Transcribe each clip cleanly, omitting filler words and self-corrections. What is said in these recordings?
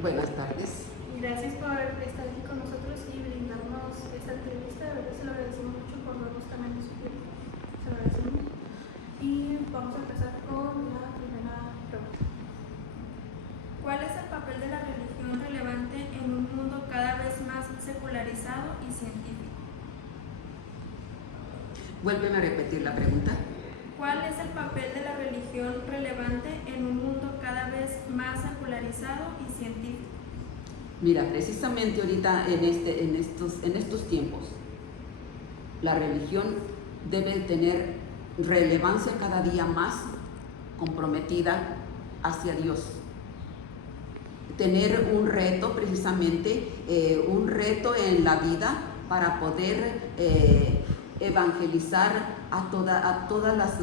Buenas tardes. Gracias por estar aquí con nosotros y brindarnos esta entrevista. De verdad se lo agradecemos mucho por darnos también su tiempo. Se lo agradecemos mucho. Y vamos a empezar con la primera pregunta. ¿Cuál es el papel de la religión relevante en un mundo cada vez más secularizado y científico? Vuélveme a repetir la pregunta. ¿Cuál es el papel de la religión relevante en un mundo cada vez más secularizado y científico? Mira, precisamente ahorita en estos tiempos, la religión debe tener relevancia cada día más comprometida hacia Dios. Tener un reto precisamente, un reto en la vida para poder evangelizar a todas las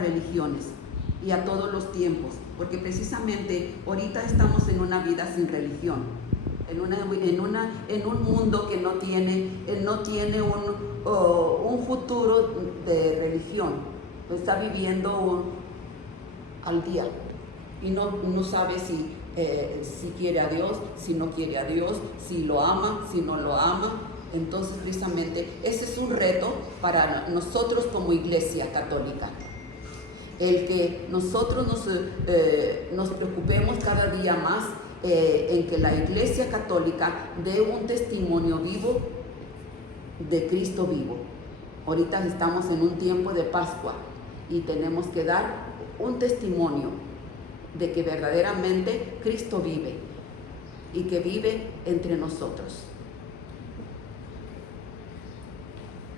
religiones y a todos los tiempos, porque precisamente ahorita estamos en una vida sin religión, en un mundo que no tiene un futuro de religión, lo está viviendo al día y no sabe si quiere a Dios, si no quiere a Dios, si lo ama, si no lo ama. Entonces, precisamente, ese es un reto para nosotros como Iglesia Católica. El que nosotros nos preocupemos cada día más en que la Iglesia Católica dé un testimonio vivo de Cristo vivo. Ahorita estamos en un tiempo de Pascua y tenemos que dar un testimonio de que verdaderamente Cristo vive y que vive entre nosotros.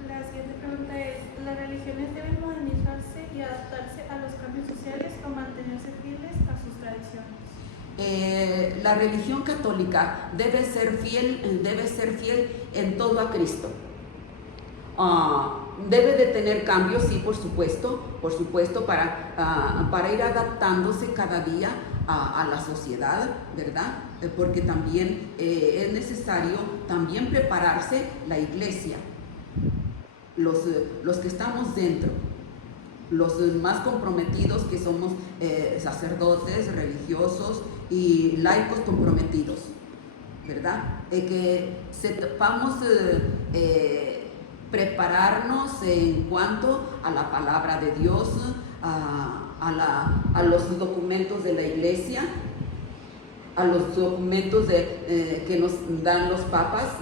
La siguiente pregunta es, ¿las religiones deben modernizarse y adaptarse a los cambios sociales o mantenerse fieles a sus tradiciones? La religión católica debe ser fiel en todo a Cristo. Debe de tener cambios, sí, por supuesto, para ir adaptándose cada día a la sociedad, ¿verdad? Porque también es necesario también prepararse la Iglesia, los que estamos dentro, los más comprometidos que somos sacerdotes, religiosos y laicos comprometidos, ¿verdad? Que sepamos prepararnos en cuanto a la palabra de Dios, a los documentos de la Iglesia, a los documentos que nos dan los papas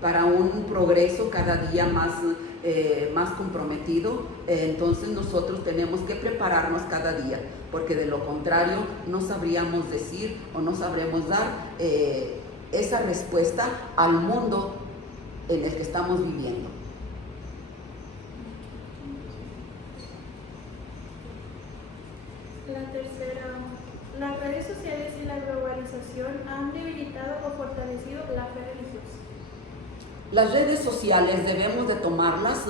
para un progreso cada día más comprometido. Entonces nosotros tenemos que prepararnos cada día, porque de lo contrario no sabríamos decir o no sabremos dar esa respuesta al mundo en el que estamos viviendo. La tercera, ¿las redes sociales y la globalización han debilitado o fortalecido la fe religiosa? Las redes sociales debemos de tomarlas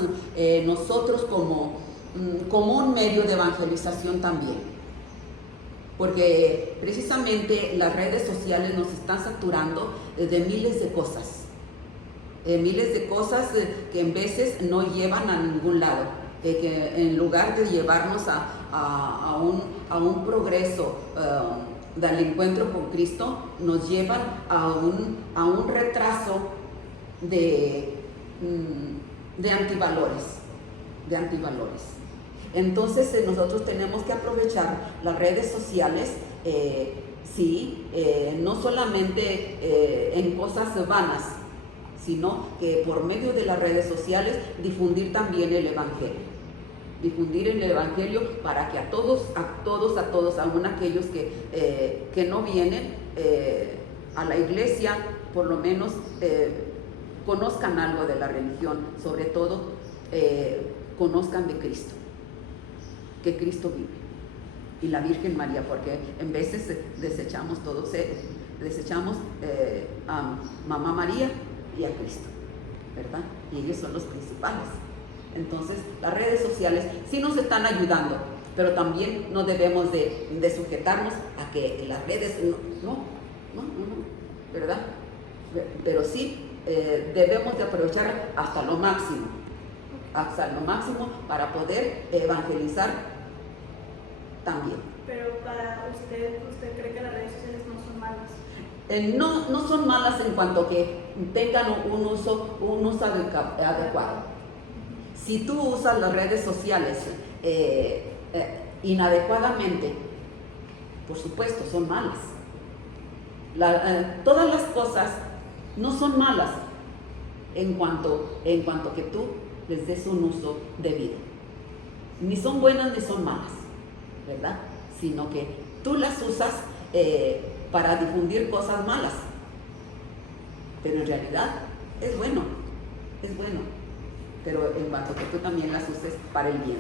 nosotros como un medio de evangelización también, porque precisamente las redes sociales nos están saturando de miles de cosas, que en veces no llevan a ningún lado, que en lugar de llevarnos a un progreso del encuentro con Cristo, nos llevan a un retraso de antivalores. Entonces nosotros tenemos que aprovechar las redes sociales, no solamente en cosas vanas, sino que por medio de las redes sociales difundir también el Evangelio, para que a todos, aún aquellos que no vienen a la iglesia, por lo menos conozcan algo de la religión, sobre todo conozcan de Cristo, que Cristo vive, y la Virgen María, porque en veces desechamos a Mamá María y a Cristo, ¿verdad? Y ellos son los principales. Entonces, las redes sociales sí nos están ayudando, pero también no debemos de sujetarnos a que las redes, no, ¿verdad? Pero sí debemos de aprovechar hasta lo máximo para poder evangelizar también. Pero para usted cree que las redes sociales no son malas. No son malas en cuanto que tengan un uso adecuado. Si tú usas las redes sociales inadecuadamente, por supuesto, son malas. Todas las cosas no son malas en cuanto que tú les des un uso debido. Ni son buenas ni son malas, ¿verdad? Sino que tú las usas para difundir cosas malas. Pero en realidad es bueno. Pero en cuanto que tú también las uses para el bien.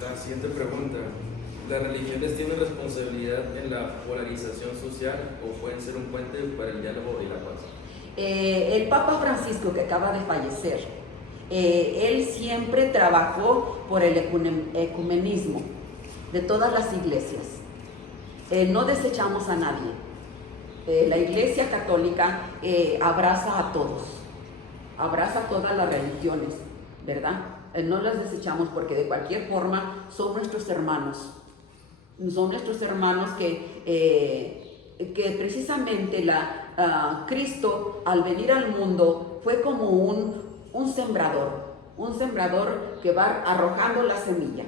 La siguiente pregunta. ¿Las religiones tienen responsabilidad en la polarización social o pueden ser un puente para el diálogo y la paz? El Papa Francisco, que acaba de fallecer, él siempre trabajó por el ecumenismo de todas las iglesias. No desechamos a nadie. La Iglesia Católica abraza a todos, abraza a todas las religiones, ¿verdad? No las desechamos porque de cualquier forma son nuestros hermanos. Son nuestros hermanos que precisamente Cristo al venir al mundo fue como un sembrador que va arrojando la semilla,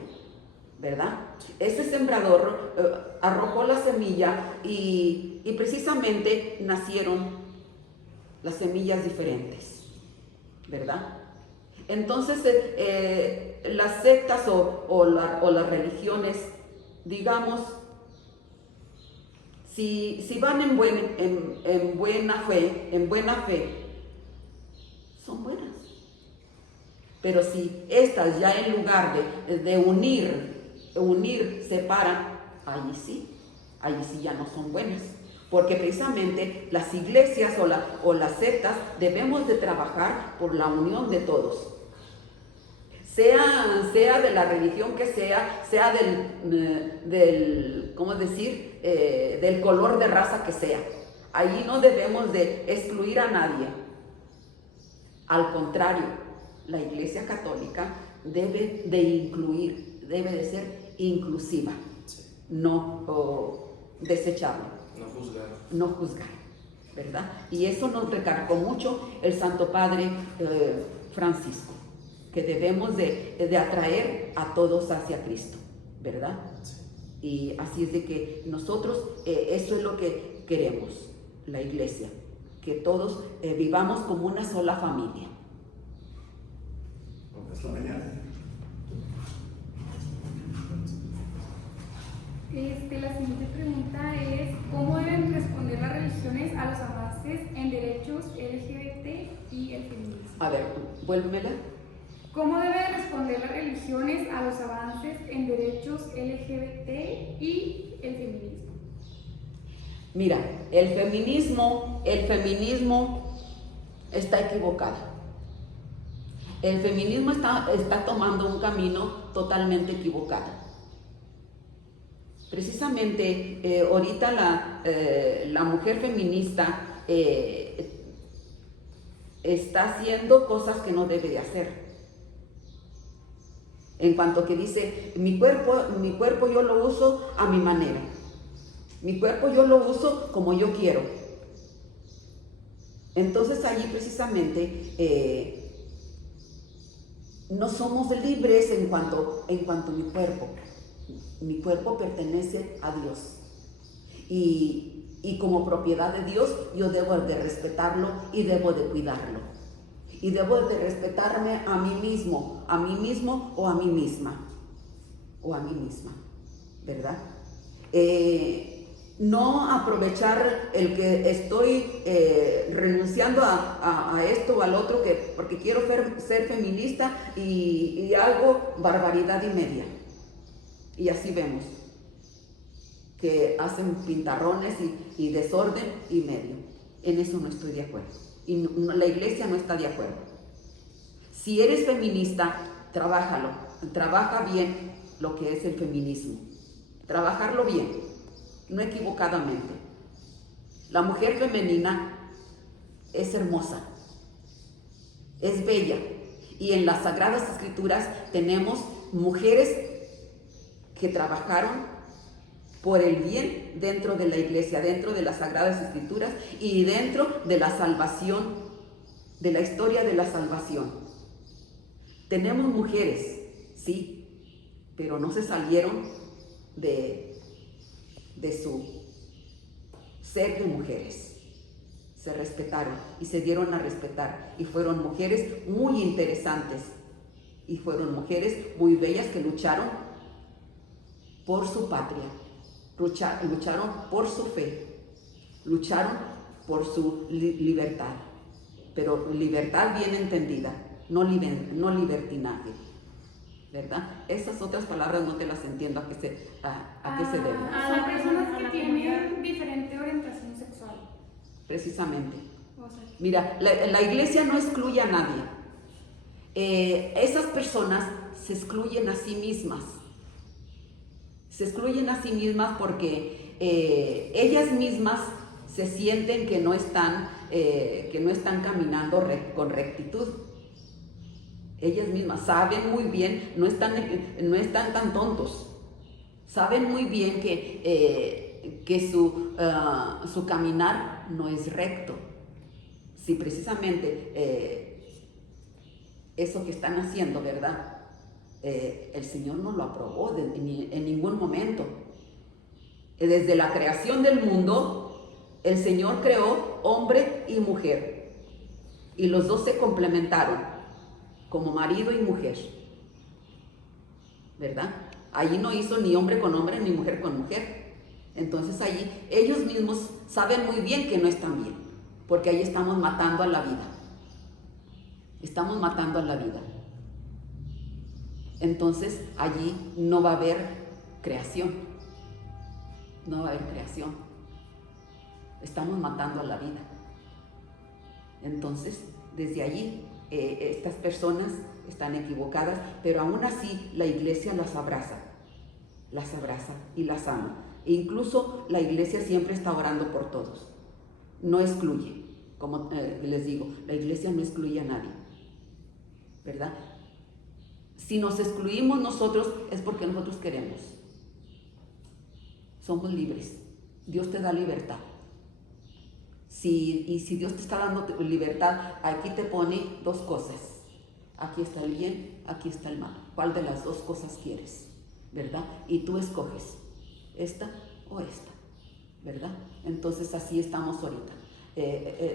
¿verdad? Ese sembrador arrojó la semilla y precisamente nacieron las semillas diferentes, ¿verdad? Entonces las sectas o las religiones, digamos, si van en buena fe, son buenas. Pero si estas ya en lugar de unir, separan, allí sí ya no son buenas. Porque precisamente las iglesias o las sectas debemos de trabajar por la unión de todos. Sea de la religión que sea del ¿cómo decir? Del color de raza que sea. Allí no debemos de excluir a nadie. Al contrario, la Iglesia Católica debe de incluir, debe de ser inclusiva, no desechable. No juzgar, ¿verdad? Y eso nos recargó mucho el Santo Padre Francisco, que debemos de atraer a todos hacia Cristo, ¿verdad? Y así es de que nosotros, eso es lo que queremos, la Iglesia, que todos vivamos como una sola familia. Hasta mañana. La siguiente pregunta es: ¿cómo deben responder las religiones a los avances en derechos LGBT y el feminismo? A ver, vuélvemela. ¿Cómo deben responder las religiones a los avances en derechos LGBT y el feminismo? Mira, el feminismo está equivocado. El feminismo está tomando un camino totalmente equivocado. Precisamente ahorita la mujer feminista está haciendo cosas que no debe de hacer. En cuanto que dice, mi cuerpo yo lo uso a mi manera. Mi cuerpo yo lo uso como yo quiero. Entonces allí precisamente no somos libres en cuanto a mi cuerpo. Mi cuerpo pertenece a Dios. Y como propiedad de Dios yo debo de respetarlo y debo de cuidarlo. Y debo de respetarme a mí mismo o a mí misma, ¿verdad? No aprovechar el que estoy renunciando a esto o al otro porque quiero ser feminista y hago barbaridad y media. Y así vemos que hacen pintarrones y desorden y medio. En eso no estoy de acuerdo. Y la Iglesia no está de acuerdo. Si eres feminista, trabájalo. Trabaja bien lo que es el feminismo. Trabajarlo bien, no equivocadamente. La mujer femenina es hermosa, es bella. Y en las Sagradas Escrituras tenemos mujeres que trabajaron por el bien dentro de la iglesia, dentro de las Sagradas Escrituras y dentro de la salvación, de la historia de la salvación. Tenemos mujeres, sí, pero no se salieron de su ser de mujeres. Se respetaron y se dieron a respetar y fueron mujeres muy interesantes y fueron mujeres muy bellas que lucharon por su patria, lucharon por su fe, lucharon por su libertad, pero libertad bien entendida, no libertinaje, ¿verdad? Esas otras palabras no te las entiendo a qué se deben. Son personas que tienen diferente orientación sexual. Precisamente. O sea, Mira, la iglesia no excluye a nadie. Esas personas se excluyen a sí mismas. Se excluyen a sí mismas porque ellas mismas se sienten que no están caminando con rectitud. Ellas mismas saben muy bien, no están tan tontos. Saben muy bien que su caminar no es recto. Si precisamente eso que están haciendo, ¿verdad? El Señor no lo aprobó en ningún momento. Desde la creación del mundo, el Señor creó hombre y mujer. Y los dos se complementaron como marido y mujer, ¿verdad? Allí no hizo ni hombre con hombre ni mujer con mujer. Entonces allí ellos mismos saben muy bien que no están bien, porque ahí estamos matando a la vida. Estamos matando a la vida. Entonces allí no va a haber creación. No va a haber creación. Estamos matando a la vida. Entonces, desde allí, estas personas están equivocadas, pero aún así la iglesia las abraza y las ama. E incluso la iglesia siempre está orando por todos. No excluye, como les digo, la iglesia no excluye a nadie, ¿verdad? Si nos excluimos nosotros es porque nosotros queremos. Somos libres. Dios te da libertad. Si Dios te está dando libertad, aquí te pone dos cosas. Aquí está el bien, aquí está el mal. ¿Cuál de las dos cosas quieres? ¿Verdad? Y tú escoges esta o esta, ¿verdad? Entonces así estamos ahorita.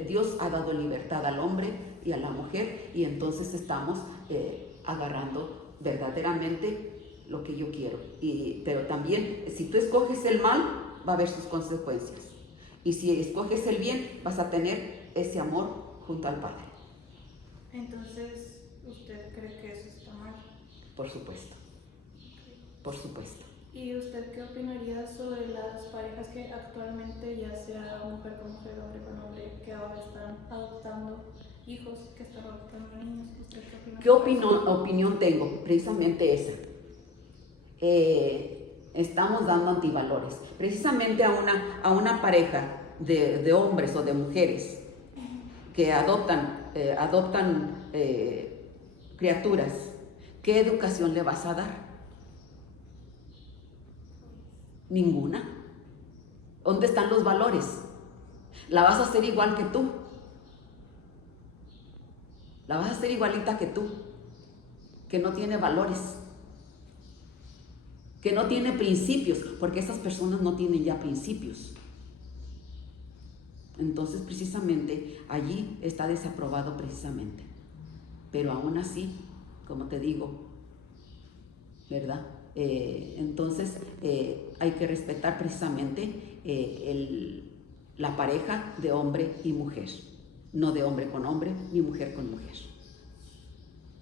Dios ha dado libertad al hombre y a la mujer y entonces estamos agarrando verdaderamente lo que yo quiero. Pero también, si tú escoges el mal, va a haber sus consecuencias. Y si escoges el bien, vas a tener ese amor junto al Padre. Entonces, ¿usted cree que eso está mal? Por supuesto. Por supuesto. ¿Y usted qué opinaría sobre las parejas que actualmente, ya sea mujer con mujer, hombre con hombre, que ahora están adoptando hijos, que están adoptando niños? ¿Usted qué opina? ¿Qué opinión tengo? Precisamente esa. Estamos dando antivalores. Precisamente a una pareja de hombres o de mujeres que adoptan criaturas, ¿qué educación le vas a dar? Ninguna. ¿Dónde están los valores? La vas a hacer igual que tú. La vas a hacer igualita que tú, que no tiene valores, que no tiene principios, porque esas personas no tienen ya principios. Entonces, precisamente, allí está desaprobado precisamente. Pero aún así, como te digo, ¿verdad? Entonces, hay que respetar precisamente la pareja de hombre y mujer, no de hombre con hombre ni mujer con mujer.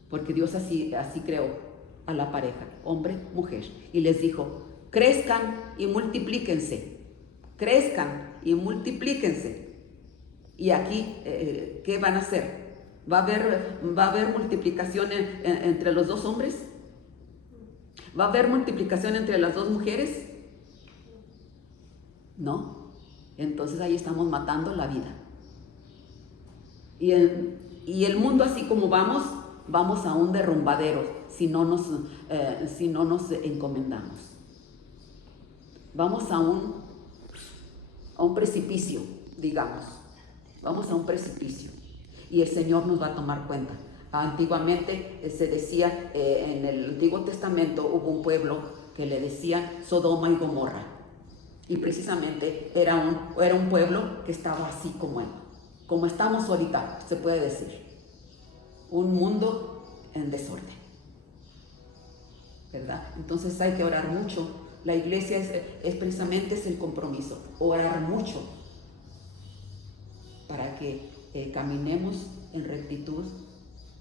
Porque Dios así creó a la pareja, hombre, mujer, y les dijo, crezcan y multiplíquense, crezcan y multiplíquense. Y aquí, ¿qué van a hacer? ¿Va a haber multiplicación entre los dos hombres? ¿Va a haber multiplicación entre las dos mujeres? No. Entonces ahí estamos matando la vida. Y el mundo así como vamos a un derrumbadero si no nos encomendamos. vamos a un precipicio, digamos. Vamos a un precipicio y el Señor nos va a tomar cuenta. Antiguamente se decía, en el Antiguo Testamento hubo un pueblo que le decía Sodoma y Gomorra. Y precisamente era un pueblo que estaba así como estamos ahorita, se puede decir. Un mundo en desorden, ¿verdad? Entonces hay que orar mucho. La iglesia es precisamente el compromiso, orar mucho para que caminemos en rectitud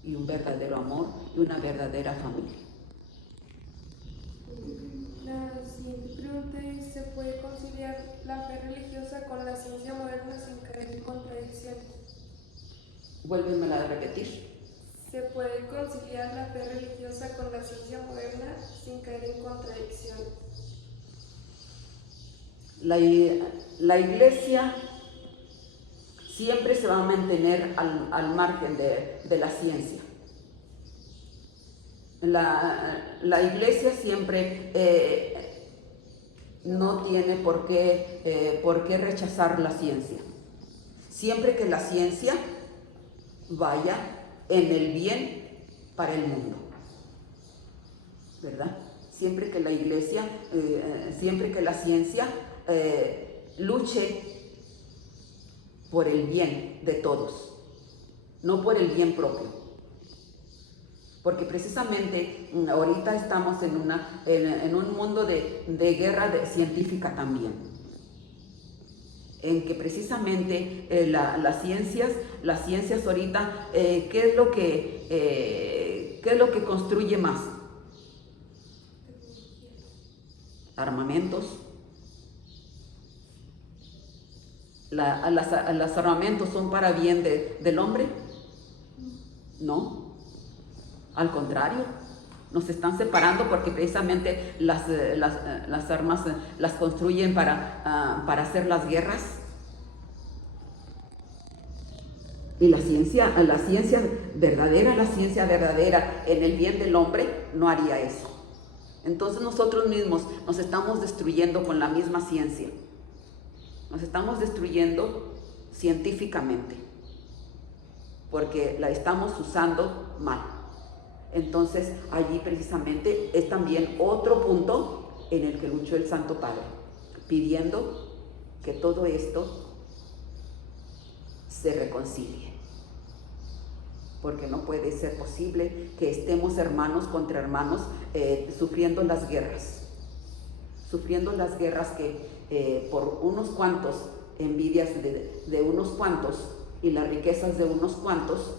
y un verdadero amor y una verdadera familia. La siguiente pregunta es: ¿se puede conciliar la fe religiosa con la ciencia moderna sin caer en contradicciones? Vuélvemela a repetir. ¿Se puede conciliar la fe religiosa con la ciencia moderna sin caer en contradicciones? La iglesia siempre se va a mantener al margen de la ciencia. La iglesia siempre no tiene por qué rechazar la ciencia. Siempre que la ciencia vaya en el bien para el mundo, ¿verdad? Siempre que la iglesia, siempre que la ciencia luche por el bien de todos, no por el bien propio. Porque precisamente ahorita estamos en un mundo de guerra científica también, en que precisamente las ciencias ahorita, ¿qué es lo que construye más? Armamentos. ¿Los armamentos son para bien del hombre? No. Al contrario, nos están separando porque precisamente las armas las construyen para hacer las guerras. Y la ciencia verdadera en el bien del hombre no haría eso. Entonces nosotros mismos nos estamos destruyendo con la misma ciencia. Nos estamos destruyendo científicamente porque la estamos usando mal. Entonces allí precisamente es también otro punto en el que luchó el Santo Padre, pidiendo que todo esto se reconcilie. Porque no puede ser posible que estemos hermanos contra hermanos sufriendo las guerras que por unos cuantos, envidias de unos cuantos y las riquezas de unos cuantos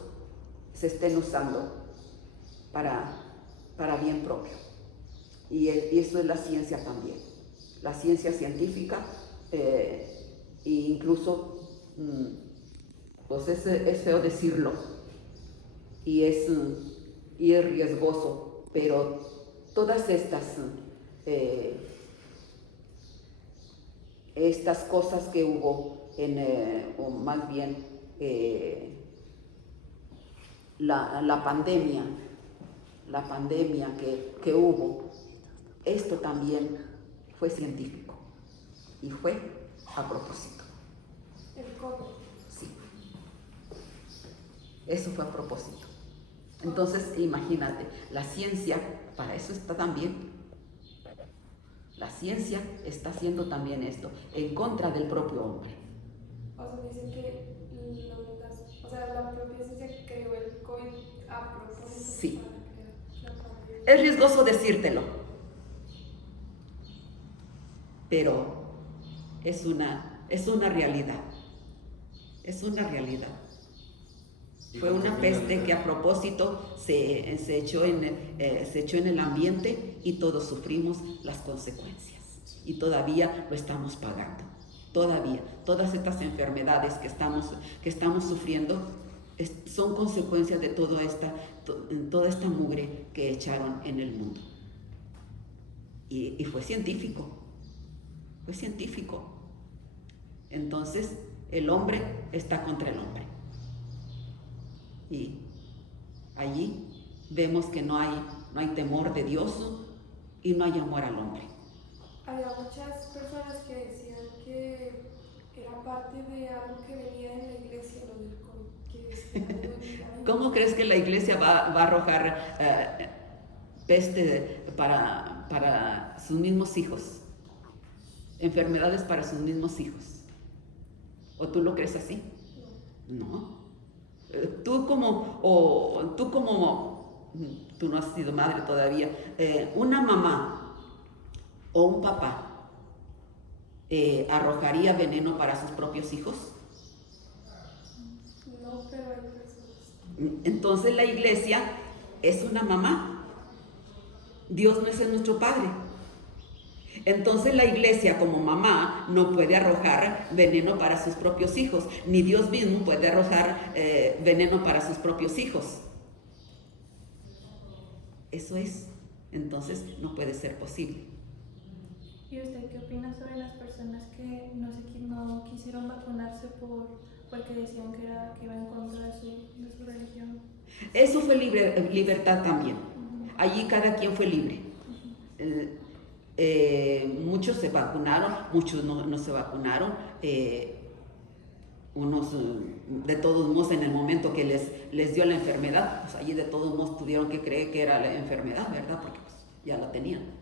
se estén usando para bien propio. Y eso es la ciencia también, la ciencia científica, e incluso, pues es feo decirlo, y es riesgoso, pero todas estas cosas que hubo o más bien la pandemia que hubo, esto también fue científico y fue a propósito. El COVID. Sí, eso fue a propósito. Entonces, imagínate, la ciencia para eso está también. La ciencia está haciendo también esto, en contra del propio hombre. O sea, dicen que la propia ciencia creó el COVID a propósito. Sí. Para crear la pandemia. Es riesgoso decírtelo, pero es una realidad. Es una realidad. Fue una peste que a propósito se echó en el ambiente y todos sufrimos las consecuencias. Y todavía lo estamos pagando. Todavía, todas estas enfermedades que estamos sufriendo son consecuencias de toda esta mugre que echaron en el mundo. Y fue científico. Fue científico. Entonces, el hombre está contra el hombre. Y allí vemos que no hay temor de Dios y no hay amor al hombre. había muchas personas que decían que era parte de algo que venía en la iglesia, lo del COVID, que algo venía. ¿Cómo crees que la iglesia va a arrojar peste para sus mismos hijos? Enfermedades para sus mismos hijos. ¿O tú lo crees así? No. Tú no has sido madre todavía, una mamá o un papá arrojaría veneno para sus propios hijos. No, pero hay personas. Entonces la iglesia es una mamá. Dios no es nuestro padre. Entonces la iglesia como mamá no puede arrojar veneno para sus propios hijos, ni Dios mismo puede arrojar veneno para sus propios hijos. Eso es. Entonces no puede ser posible. ¿Y usted qué opina sobre las personas que no quisieron vacunarse porque decían que iba en contra de su religión? Eso fue libertad también. Allí cada quien fue libre. Muchos se vacunaron, muchos no se vacunaron. Unos de todos modos en el momento que les dio la enfermedad, pues allí de todos modos tuvieron que creer que era la enfermedad, ¿verdad? Porque pues, ya la tenían.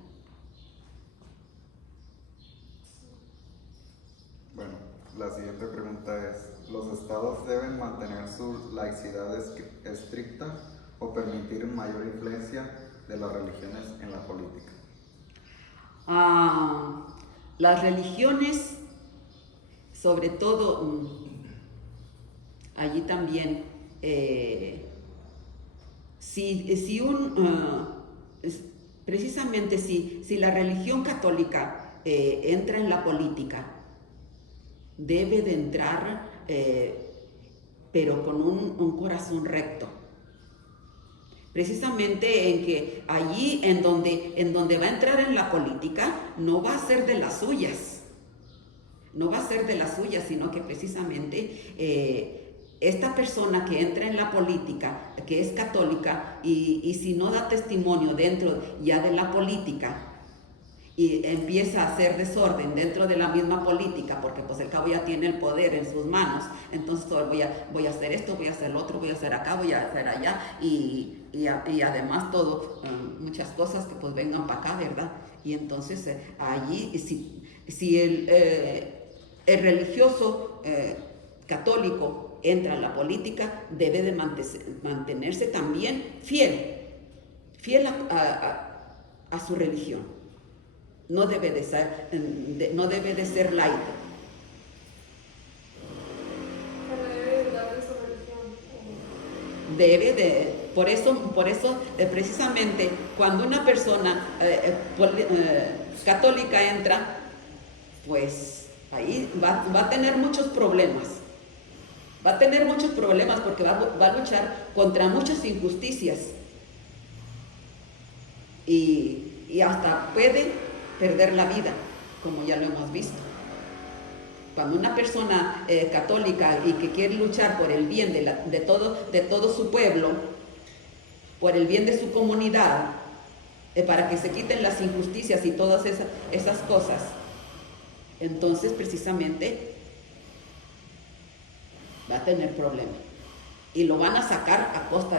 Bueno, la siguiente pregunta es, ¿los estados deben mantener su laicidad estricta o permitir mayor influencia de las religiones en la política? Las religiones, sobre todo, allí también, precisamente si la religión católica entra en la política, debe de entrar, pero con un corazón recto. Precisamente en que allí en donde va a entrar en la política, no va a ser de las suyas. No va a ser de las suyas, sino que precisamente esta persona que entra en la política, que es católica, y si no da testimonio dentro ya de la política, y empieza a hacer desorden dentro de la misma política, porque pues el cabo ya tiene el poder en sus manos, entonces voy a hacer esto, voy a hacer lo otro, voy a hacer acá, voy a hacer allá, y además todo, muchas cosas que pues vengan para acá, ¿verdad? Y entonces allí, si el religioso católico entra en la política, debe de mantenerse también fiel a su religión. No debe de ser laico. Pero debe de dar de su religión. Por eso precisamente cuando una persona católica entra, pues ahí va a tener muchos problemas. Va a tener muchos problemas porque va a luchar contra muchas injusticias. Y hasta puede perder la vida, como ya lo hemos visto. Cuando una persona católica y que quiere luchar por el bien de todo su pueblo, por el bien de su comunidad, para que se quiten las injusticias y todas esas cosas, entonces precisamente va a tener problemas. Y lo van a sacar a costa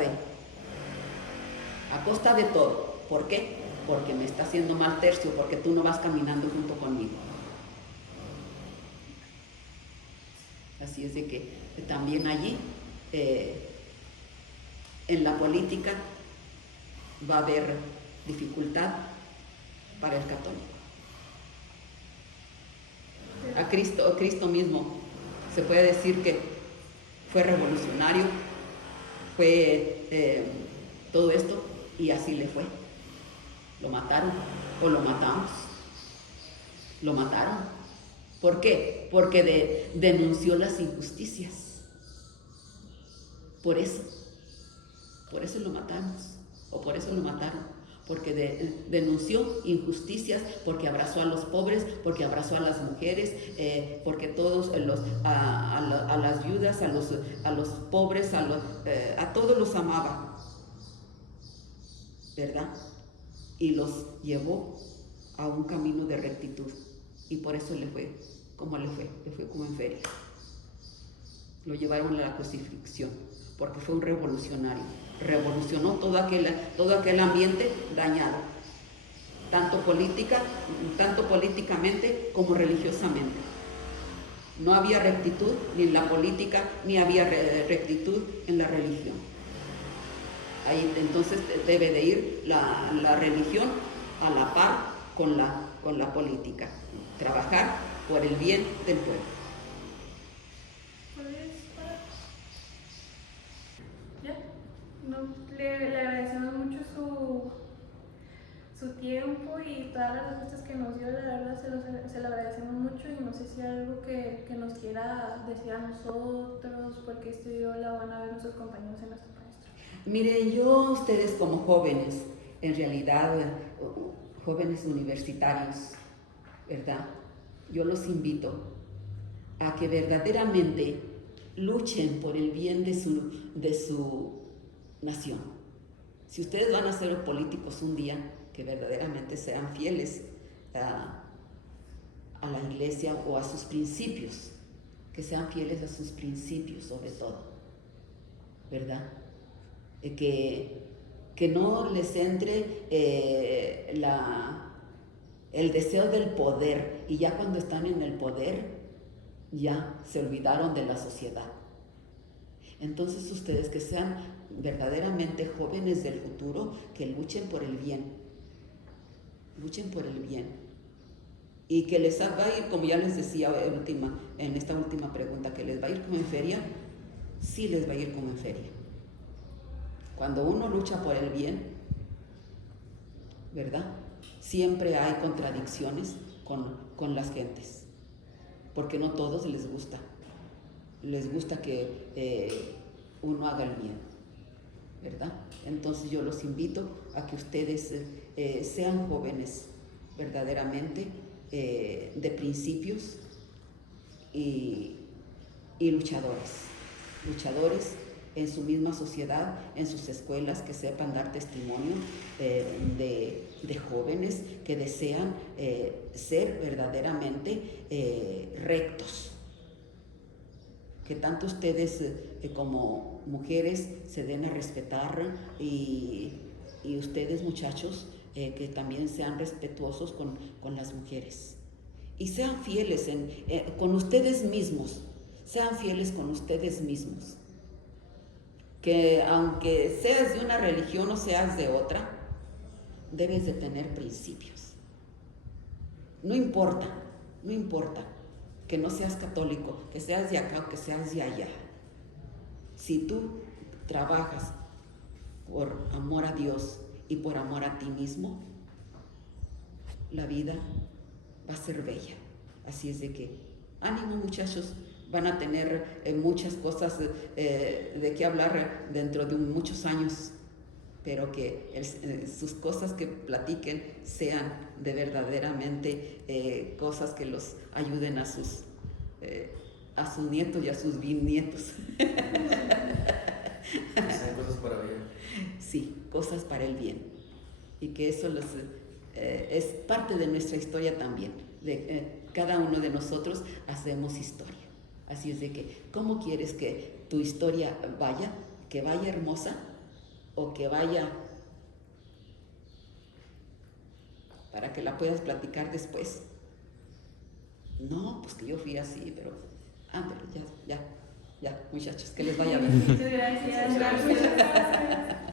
de todo. ¿Por qué? Porque me está haciendo mal tercio, porque tú no vas caminando junto conmigo. Así es de que también allí, en la política, va a haber dificultad para el católico. A Cristo mismo se puede decir que fue revolucionario, fue todo esto, y así le fue. Lo mataron o lo matamos. Lo mataron. ¿Por qué? Porque denunció las injusticias. Por eso lo matamos. O por eso lo mataron. Porque denunció injusticias, porque abrazó a los pobres, porque abrazó a las mujeres, porque todos a las viudas, a los pobres, a todos los amaba. ¿Verdad? Y los llevó a un camino de rectitud. Y por eso le fue como le fue como en feria. Lo llevaron a la crucifixión, porque fue un revolucionario. Revolucionó todo aquel ambiente dañado, tanto políticamente como religiosamente. No había rectitud ni en la política, ni había rectitud en la religión. Ahí entonces debe de ir la religión a la par con la política. Trabajar por el bien del pueblo. ¿Ya? No, le agradecemos mucho su tiempo y todas las respuestas que nos dio, la verdad se lo agradecemos mucho y no sé si hay algo que nos quiera decir a nosotros, porque este video la van a ver nuestros compañeros en nuestro maestro. Miren, yo, ustedes como jóvenes, en realidad, jóvenes universitarios, ¿verdad? Yo los invito a que verdaderamente luchen por el bien de su nación. Si ustedes van a ser políticos un día, que verdaderamente sean fieles a la iglesia o a sus principios, que sean fieles a sus principios sobre todo, ¿verdad? Que no les entre el deseo del poder, y ya cuando están en el poder ya se olvidaron de la sociedad. Entonces ustedes, que sean verdaderamente jóvenes del futuro, que luchen por el bien, y que les va a ir, como ya les decía en esta última pregunta, que les va a ir como en feria. Sí les va a ir como en feria. Cuando uno lucha por el bien, ¿verdad? Siempre hay contradicciones con las gentes, porque no todos les gusta que uno haga el bien, ¿verdad? Entonces yo los invito a que ustedes sean jóvenes verdaderamente de principios y luchadores en su misma sociedad, en sus escuelas, que sepan dar testimonio de jóvenes que desean ser verdaderamente rectos. Que tanto ustedes como mujeres se den a respetar, y ustedes, muchachos, que también sean respetuosos con las mujeres. Y sean fieles con ustedes mismos. Sean fieles con ustedes mismos. Que aunque seas de una religión o seas de otra, debes de tener principios. No importa que no seas católico, que seas de acá o que seas de allá. Si tú trabajas por amor a Dios y por amor a ti mismo, la vida va a ser bella. Así es de que, ánimo, muchachos, van a tener muchas cosas de qué hablar dentro de muchos años, pero que sus cosas que platiquen sean de verdaderamente cosas que los ayuden a sus nietos y a sus bisnietos. Sean cosas para bien. Sí, cosas para el bien. Y que eso es parte de nuestra historia también. Cada uno de nosotros hacemos historia. Así es de que, ¿cómo quieres que tu historia vaya? ¿Que vaya hermosa o que vaya para que la puedas platicar después? No, pues que yo fui así, pero ándale, ya, muchachos, que les vaya bien. Muchas gracias.